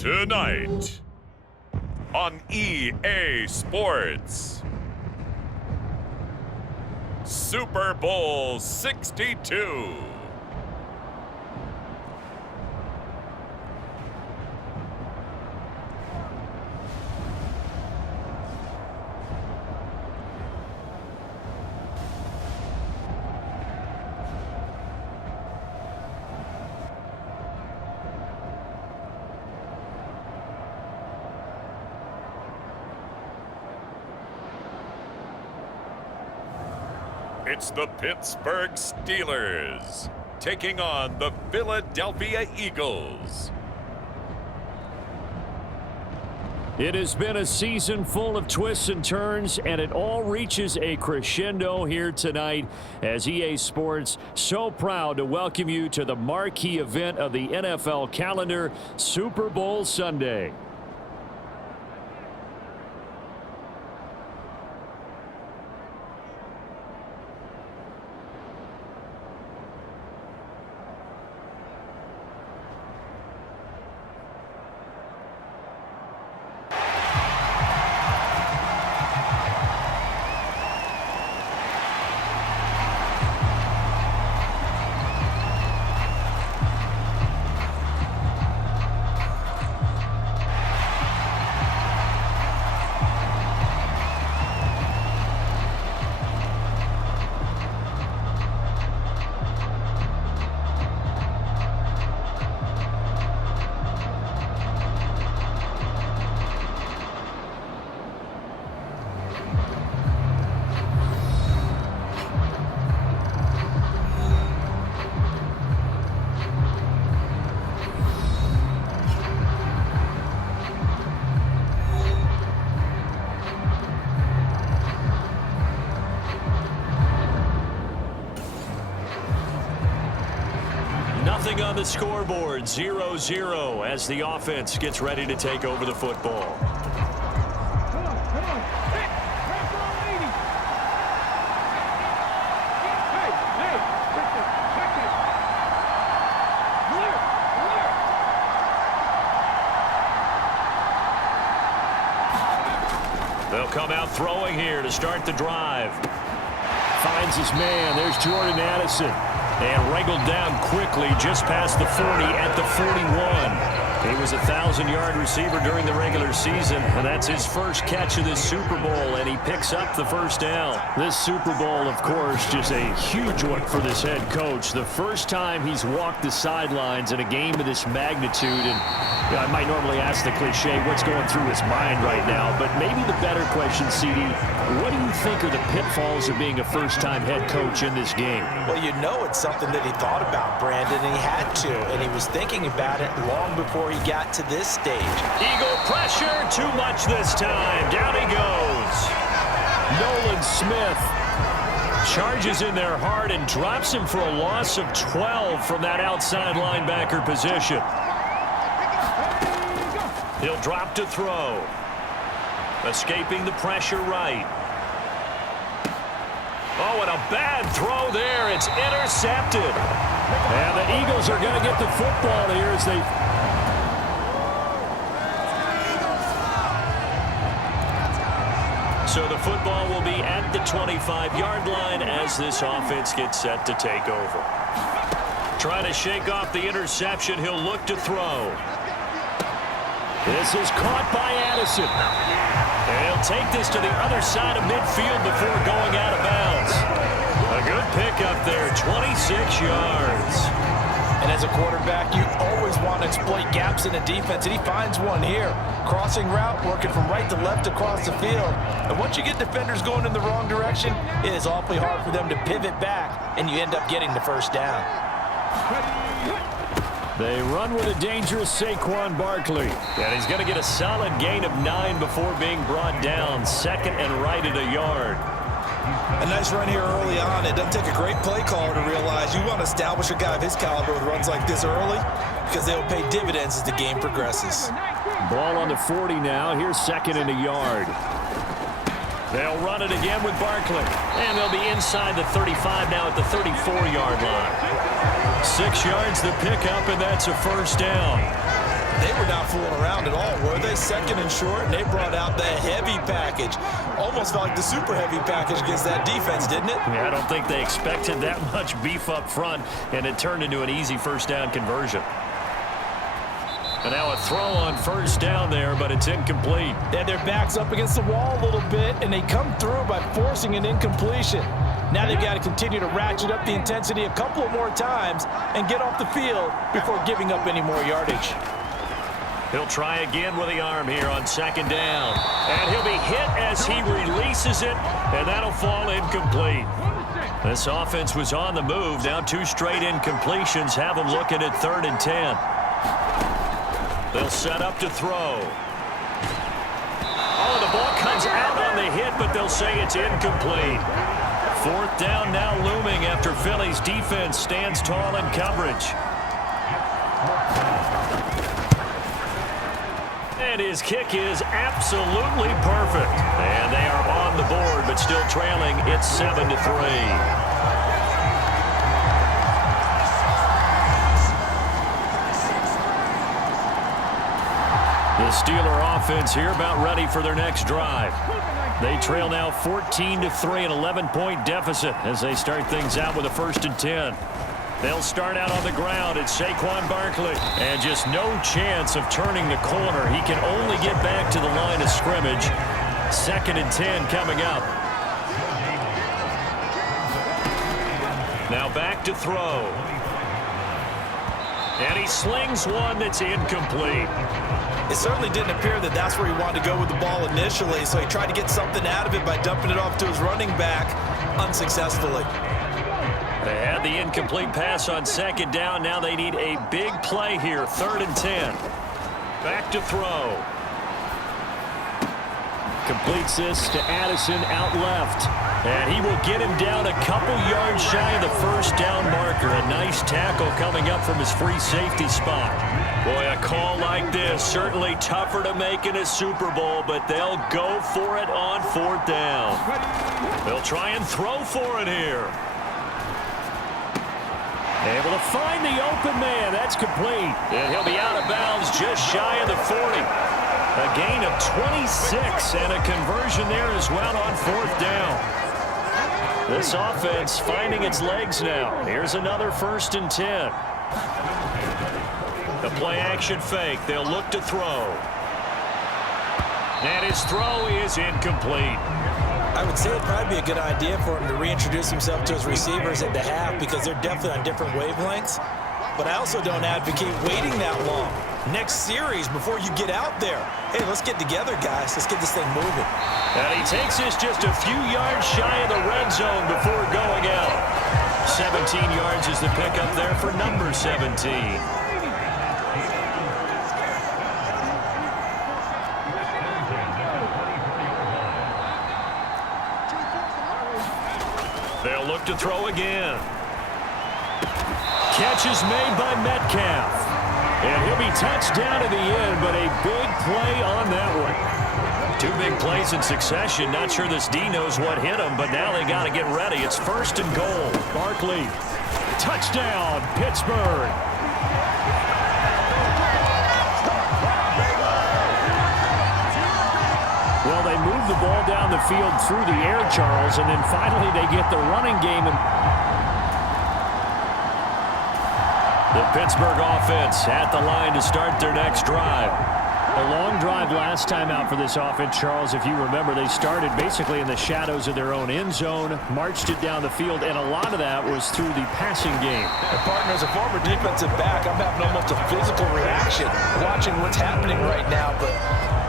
Tonight on EA Sports, Super Bowl 62. It's the Pittsburgh Steelers taking on the Philadelphia Eagles. It has been a season full of twists and turns, and it all reaches a crescendo here tonight as EA Sports so proud to welcome you to the marquee event of the NFL calendar, Super Bowl Sunday. Nothing on the scoreboard, 0-0 as the offense gets ready to take over the football. Come on. Hey, grab for a lady. Hey, check this. Clear. They'll come out throwing here to start the drive. Finds his man. There's Jordan Addison. And wrangled down quickly just past the 40 at the 41. He was a 1,000-yard receiver during the regular season, and that's his first catch of this Super Bowl, and he picks up the first down. This Super Bowl, of course, just a huge one for this head coach. The first time he's walked the sidelines in a game of this magnitude, and I might normally ask the cliche, what's going through his mind right now, but maybe the better question, CD, what do you think are the pitfalls of being a first-time head coach in this game? Well, you know it's something that he thought about, Brandon, and he had to, and he was thinking about it long before he got to this stage. Eagle pressure, too much this time. Down he goes. Nolan Smith charges in there hard and drops him for a loss of 12 from that outside linebacker position. He'll drop to throw. Escaping the pressure right. Oh, and a bad throw there. It's intercepted. And the Eagles are going to get the football here as they... So the football will be at the 25-yard line as this offense gets set to take over. Trying to shake off the interception. He'll look to throw. This is caught by Addison. And he'll take this to the other side of midfield before going out of bounds. A good pickup there, 26 yards. And as a quarterback, you always want to exploit gaps in the defense, and he finds one here. Crossing route, working from right to left across the field. And once you get defenders going in the wrong direction, it is awfully hard for them to pivot back, and you end up getting the first down. They run with a dangerous Saquon Barkley. And he's going to get a solid gain of 9 before being brought down. Second and right at a yard. A nice run here early on. It doesn't take a great play caller to realize you want to establish a guy of his caliber with runs like this early because they'll pay dividends as the game progresses. Ball on the 40 now. Here's second and a yard. They'll run it again with Barkley. And they'll be inside the 35 now at the 34-yard line. 6 yards the pickup, and that's a first down. They were not fooling around at all, were they? Second and short, and they brought out the heavy package. Almost felt like the super heavy package against that defense, didn't it? Yeah, I don't think they expected that much beef up front, and it turned into an easy first down conversion. And now a throw on first down there, but it's incomplete. Yeah, their back's up against the wall a little bit, and they come through by forcing an incompletion. Now they've got to continue to ratchet up the intensity a couple of more times and get off the field before giving up any more yardage. He'll try again with the arm here on second down. And he'll be hit as he releases it, and that'll fall incomplete. This offense was on the move. Now 2 straight incompletions have them looking at 3rd and 10. They'll set up to throw. Oh, the ball comes out on the hit, but they'll say it's incomplete. 4th down now looming after Philly's defense stands tall in coverage. And his kick is absolutely perfect. And they are on the board, but still trailing. It's 7-3. The Steeler offense here about ready for their next drive. They trail now 14-3, an 11-point deficit as they start things out with a 1st and 10. They'll start out on the ground. It's Saquon Barkley. And just no chance of turning the corner. He can only get back to the line of scrimmage. 2nd and 10 coming up. Now back to throw. And he slings one that's incomplete. It certainly didn't appear that that's where he wanted to go with the ball initially, so he tried to get something out of it by dumping it off to his running back unsuccessfully. They had the incomplete pass on 2nd down. Now they need a big play here. 3rd and 10. Back to throw. Completes this to Addison out left. And he will get him down a couple yards shy of the 1st down marker. A nice tackle coming up from his free safety spot. Boy, a call like this, certainly tougher to make in a Super Bowl, but they'll go for it on 4th down. They'll try and throw for it here. Able to find the open man. That's complete. And he'll be out of bounds just shy of the 40. A gain of 26 and a conversion there as well on 4th down. This offense finding its legs now. Here's another 1st and 10. The play action fake. They'll look to throw. And his throw is incomplete. I would say it'd probably be a good idea for him to reintroduce himself to his receivers at the half because they're definitely on different wavelengths. But I also don't advocate waiting that long. Next series before you get out there. Hey, let's get together, guys. Let's get this thing moving. And he takes this just a few yards shy of the red zone before going out. 17 yards is the pickup there for number 17. They'll look to throw again. Catch is made by Metcalf. And he'll be touched down to the end, but a big play on that one. 2 big plays in succession. Not sure this D knows what hit him, but now they got to get ready. It's 1st and goal. Barkley. Touchdown, Pittsburgh. Well, they move the ball down the field through the air, Charles, and then finally they get the running game. The Pittsburgh offense at the line to start their next drive. A long drive last time out for this offense, Charles. If you remember, they started basically in the shadows of their own end zone, marched it down the field, and a lot of that was through the passing game. And partner, as a former defensive back, I'm having almost a physical reaction watching what's happening right now. But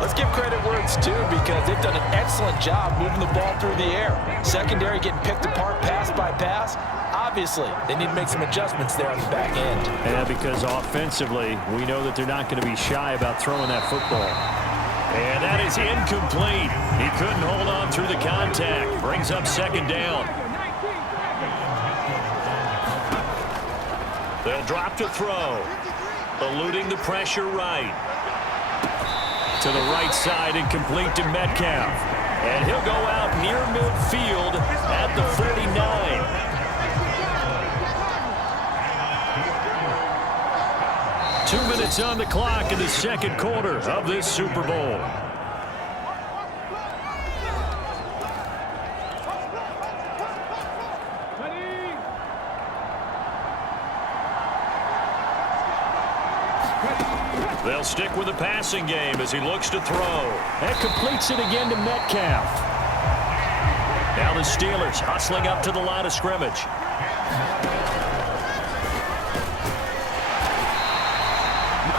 let's give credit where it's due because they've done an excellent job moving the ball through the air. Secondary getting picked apart pass by pass. Obviously, they need to make some adjustments there on the back end. Yeah, because offensively, we know that they're not going to be shy about throwing that football. And that is incomplete. He couldn't hold on through the contact. Brings up 2nd down. They'll drop to throw. Eluding the pressure right. To the right side and complete to Metcalf. And he'll go out near midfield at the 49. 2 minutes minutes on the clock in the second quarter of this Super Bowl. They'll stick with the passing game as he looks to throw. And completes it again to Metcalf. Now the Steelers hustling up to the line of scrimmage.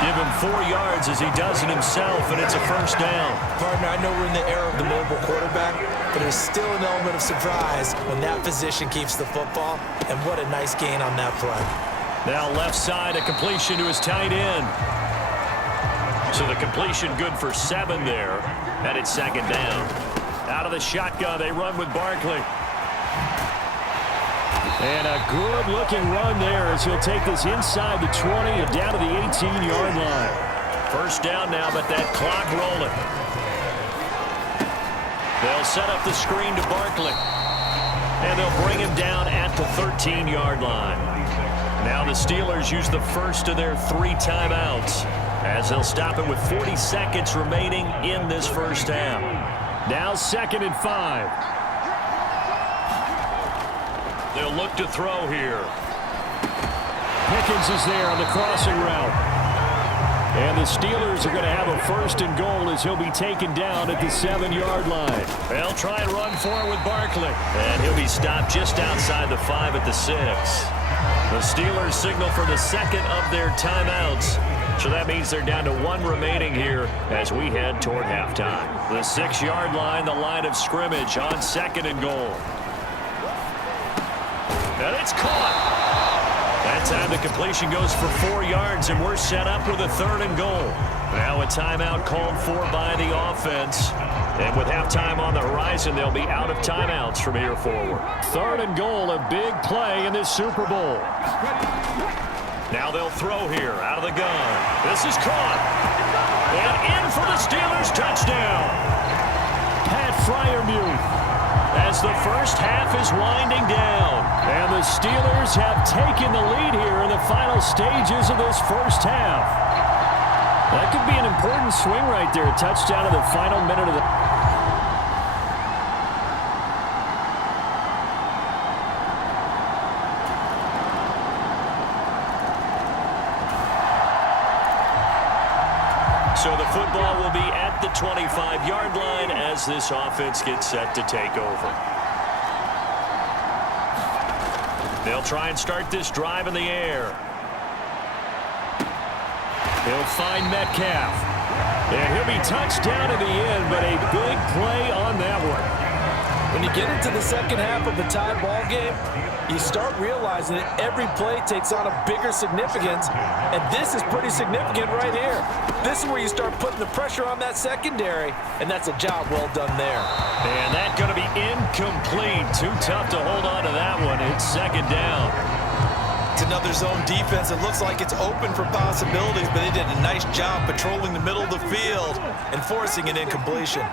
Give him 4 yards as he does it himself, and it's a first down. Partner, I know we're in the era of the mobile quarterback, but there's still an element of surprise when that position keeps the football, and what a nice gain on that play. Now left side, a completion to his tight end. So the completion good for 7 there, and it's second down. Out of the shotgun, they run with Barkley. And a good-looking run there as he'll take this inside the 20 and down to the 18-yard line. First down now, but that clock rolling. They'll set up the screen to Barkley. And they'll bring him down at the 13-yard line. Now the Steelers use the first of their 3 timeouts as they'll stop it with 40 seconds remaining in this first half. Now 2nd and 5. They'll look to throw here. Pickens is there on the crossing route. And the Steelers are going to have a 1st and goal as he'll be taken down at the 7-yard line. They'll try and run for it with Barkley. And he'll be stopped just outside the 5 at the 6. The Steelers signal for the 2nd of their timeouts. So that means they're down to 1 remaining here as we head toward halftime. The 6-yard line, the line of scrimmage on 2nd and goal. And it's caught. That time the completion goes for 4 yards, and we're set up with a 3rd and goal. Now a timeout called for by the offense. And with halftime on the horizon, they'll be out of timeouts from here forward. 3rd and goal, a big play in this Super Bowl. Now they'll throw here out of the gun. This is caught. And in for the Steelers touchdown. Pat Freiermuth. As the first half is winding down. And the Steelers have taken the lead here in the final stages of this first half. That could be an important swing right there. A touchdown in the final minute of the... So the football will be at the 25-yard line as this offense gets set to take over. They'll try and start this drive in the air. He'll find Metcalf. And he'll be touched down in the end, but a big play on that one. When you get into the second half of a tie ball game, you start realizing that every play takes on a bigger significance, and this is pretty significant right here. This is where you start putting the pressure on that secondary, and that's a job well done there. And that's going to be incomplete. Too tough to hold on to that one. It's second down. It's another zone defense. It looks like it's open for possibilities, but they did a nice job patrolling the middle of the field and forcing an incompletion.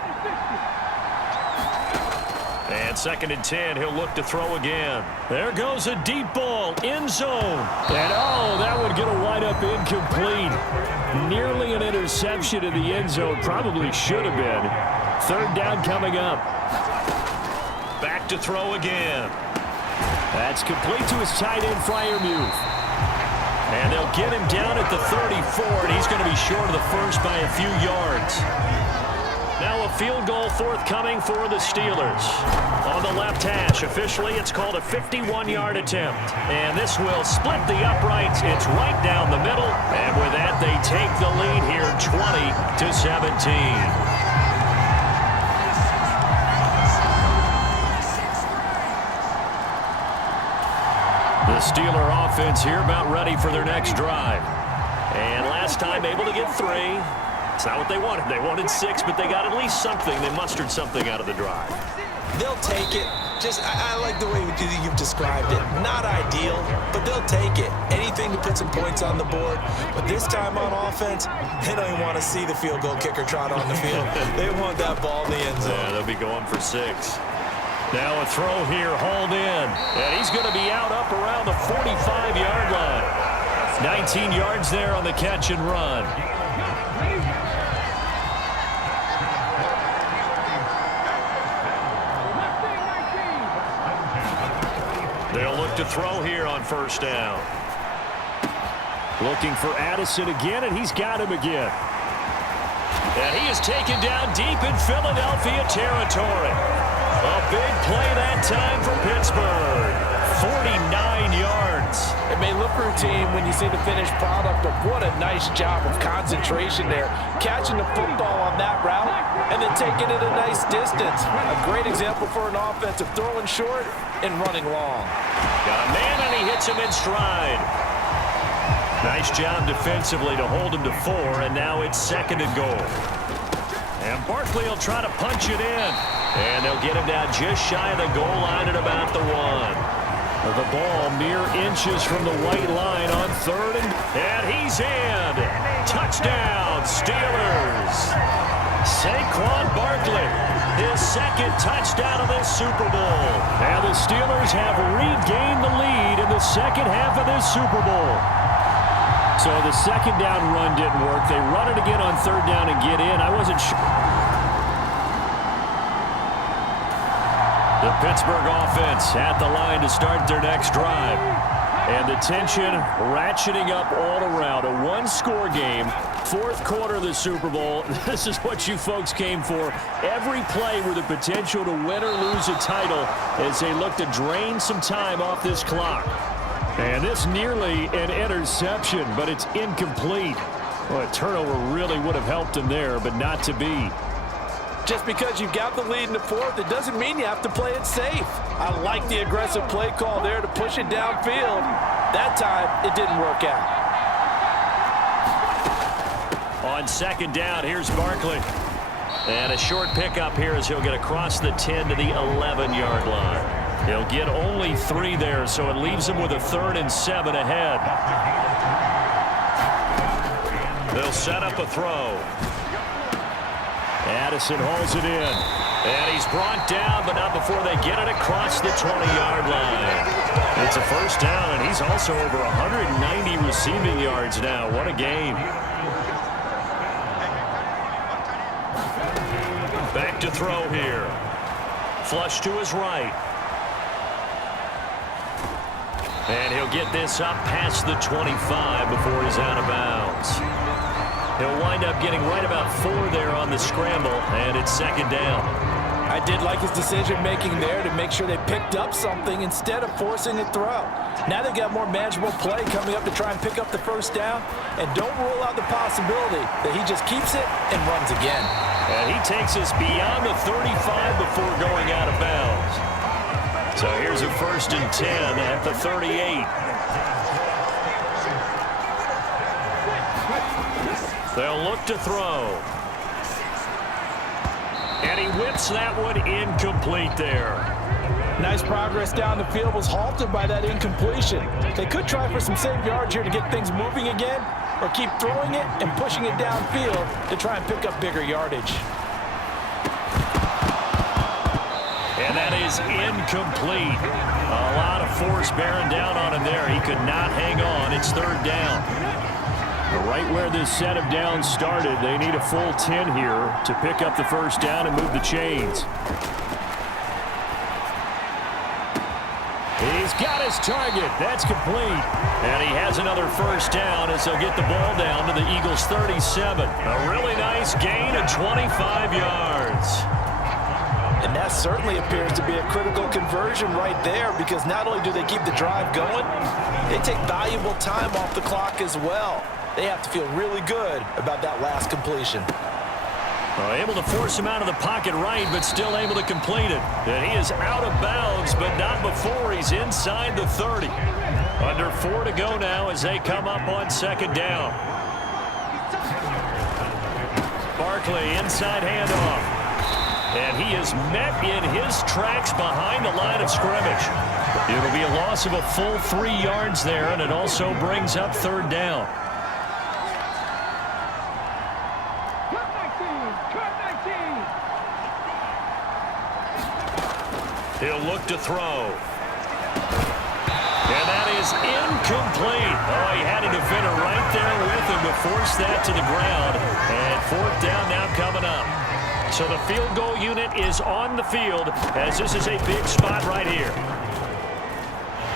And 2nd and 10, he'll look to throw again. There goes a deep ball, end zone. And oh, that would get a wide-up incomplete. Nearly an interception in the end zone. Probably should have been. 3rd down coming up. Back to throw again. That's complete to his tight end, Freiermuth. And they'll get him down at the 34, and he's going to be short of the first by a few yards. Now a field goal forthcoming for the Steelers. On the left hash, officially it's called a 51-yard attempt. And this will split the uprights. It's right down the middle. And with that, they take the lead here 20-17. The Steeler offense here about ready for their next drive. And last time able to get 3. It's not what they wanted. They wanted 6, but they got at least something. They mustered something out of the drive. They'll take it. I like the way you've described it. Not ideal, but they'll take it. Anything to put some points on the board. But this time on offense, they don't even want to see the field goal kicker trot on the field. They want that ball in the end zone. Yeah, they'll be going for 6. Now a throw here, hauled in. And he's going to be out up around the 45-yard line. 19 yards there on the catch and run. They'll look to throw here on first down. Looking for Addison again, and he's got him again. And he is taken down deep in Philadelphia territory. A big play that time for Pittsburgh. 49 yards. It may look routine when you see the finished product, but what a nice job of concentration there. Catching the football on that route and then taking it a nice distance. A great example for an offense of throwing short and running long. Got a man, and he hits him in stride. Nice job defensively to hold him to 4, and now it's 2nd and goal. And Barkley will try to punch it in. And they'll get him down just shy of the goal line at about the 1. The ball mere inches from the white line on 3rd, and he's in. Touchdown, Steelers. Saquon Barkley, his 2nd touchdown of this Super Bowl. And the Steelers have regained the lead in the 2nd half of this Super Bowl. So the 2nd down run didn't work. They run it again on 3rd down and get in. I wasn't sure. The Pittsburgh offense at the line to start their next drive. And the tension ratcheting up all around. A one-score game, 4th quarter of the Super Bowl. This is what you folks came for. Every play with the potential to win or lose a title as they look to drain some time off this clock. And this nearly an interception, but it's incomplete. Well, a turnover really would have helped him there, but not to be. Just because you've got the lead in the 4th, it doesn't mean you have to play it safe. I like the aggressive play call there to push it downfield. That time, it didn't work out. On 2nd down, here's Barkley. And a short pickup here as he'll get across the 10 to the 11-yard line. He'll get only 3 there, so it leaves him with a 3rd and 7 ahead. They'll set up a throw. Addison hauls it in. And he's brought down, but not before they get it across the 20-yard line. It's a 1st down, and he's also over 190 receiving yards now. What a game. Back to throw here. Flush to his right. And he'll get this up past the 25 before he's out of bounds. He'll wind up getting right about 4 there on the scramble, and it's 2nd down. I did like his decision-making there to make sure they picked up something instead of forcing a throw. Now they've got more manageable play coming up to try and pick up the 1st down, and don't rule out the possibility that he just keeps it and runs again. And he takes us beyond the 35 before going out of bounds. So here's a 1st and 10 at the 38. They'll look to throw. And he whips that one incomplete there. Nice progress down the field, was halted by that incompletion. They could try for some safe yards here to get things moving again, or keep throwing it and pushing it downfield to try and pick up bigger yardage. And that is incomplete. A lot of force bearing down on him there. He could not hang on. It's 3rd down. Right where this set of downs started, they need a full 10 here to pick up the 1st down and move the chains. He's got his target. That's complete. And he has another 1st down as they'll get the ball down to the Eagles' 37. A really nice gain of 25 yards. And that certainly appears to be a critical conversion right there, because not only do they keep the drive going, they take valuable time off the clock as well. They have to feel really good about that last completion. Able to force him out of the pocket right, but still able to complete it. And he is out of bounds, but not before he's inside the 30. Under 4 to go now as they come up on 2nd down. Barkley, inside handoff. And he is met in his tracks behind the line of scrimmage. It'll be a loss of a full 3 yards there, and it also brings up 3rd down. He'll look to throw. And that is is incomplete. Oh, he had a defender right there with him to force that to the ground. And fourth down now coming up. So the field goal unit is on the field as this is a big spot right here.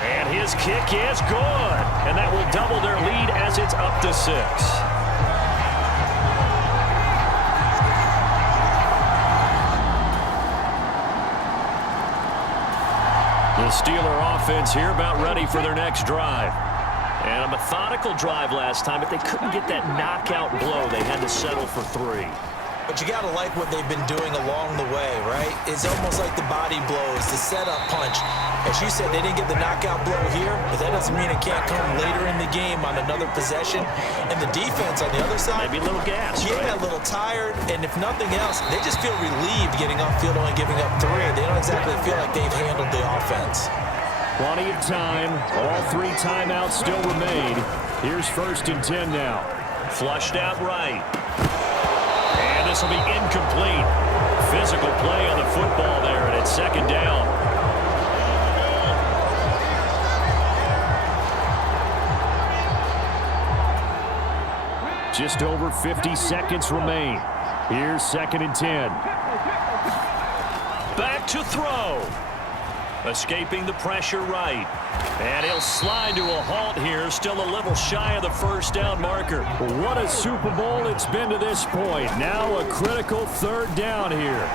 And his kick is good. And that will double their lead as it's up to 6. The Steeler offense here about ready for their next drive. And a methodical drive last time, but they couldn't get that knockout blow. They had to settle for 3. But you got to like what they've been doing along the way, right? It's almost like the body blows, the setup punch. As you said, they didn't get the knockout blow here, but that doesn't mean it can't come later in the game on another possession. And the defense on the other side, maybe a little gas, yeah, right? A little tired. And if nothing else, they just feel relieved getting upfield only giving up 3. They don't exactly feel like they've handled the offense. Plenty of time. All 3 timeouts still remain. Here's 1st and 10 now. Flushed out right. And this will be incomplete. Physical play on the football there, and it's 2nd down. Just over 50 seconds remain. Here's 2nd and 10. Back to throw. Escaping the pressure right. And he'll slide to a halt here, still a little shy of the 1st down marker. What a Super Bowl it's been to this point. Now a critical 3rd down here.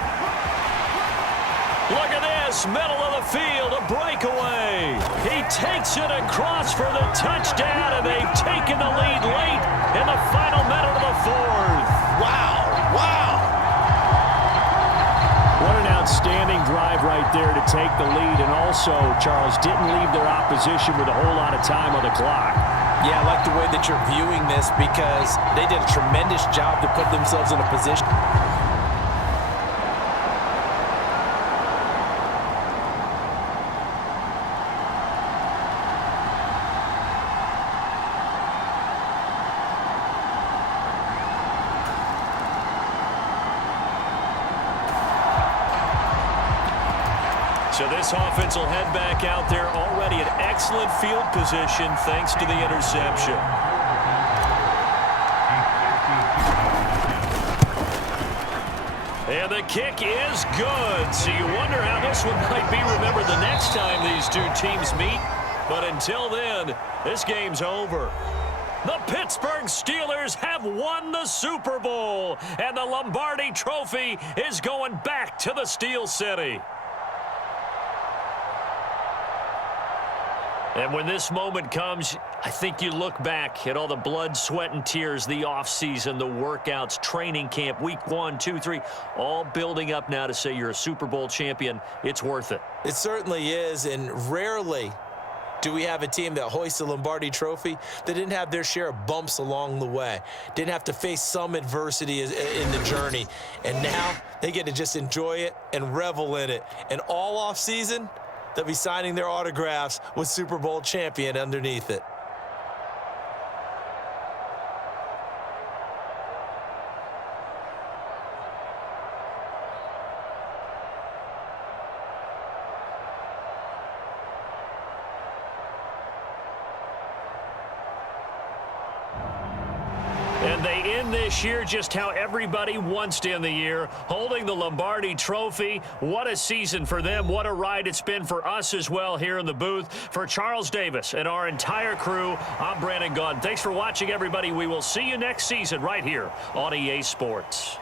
Look at this, middle of the field, a breakaway. He takes it across for the touchdown, and they've taken the lead late in the final minute of the 4th. Wow, wow. What an outstanding drive right there to take the lead. And also, Charles, didn't leave their opposition with a whole lot of time on the clock. Yeah, I like the way that you're viewing this because they did a tremendous job to put themselves in a position. So this offense will head back out there already in excellent field position thanks to the interception. And the kick is good. So you wonder how this one might be remembered the next time these 2 teams meet. But until then, this game's over. The Pittsburgh Steelers have won the Super Bowl, and the Lombardi Trophy is going back to the Steel City. And when this moment comes, I think you look back at all the blood, sweat, and tears, the offseason, the workouts, training camp, week 1, 2, 3, all building up now to say you're a Super Bowl champion. It's worth it. It certainly is, and rarely do we have a team that hoists the Lombardi Trophy that didn't have their share of bumps along the way, didn't have to face some adversity in the journey, and now they get to just enjoy it and revel in it. And all offseason, they'll be signing their autographs with Super Bowl champion underneath it. And they end this year just how everybody wants to end the year, holding the Lombardi Trophy. What a season for them. What a ride it's been for us as well here in the booth. For Charles Davis and our entire crew, I'm Brandon Gaudin. Thanks for watching, everybody. We will see you next season right here on EA Sports.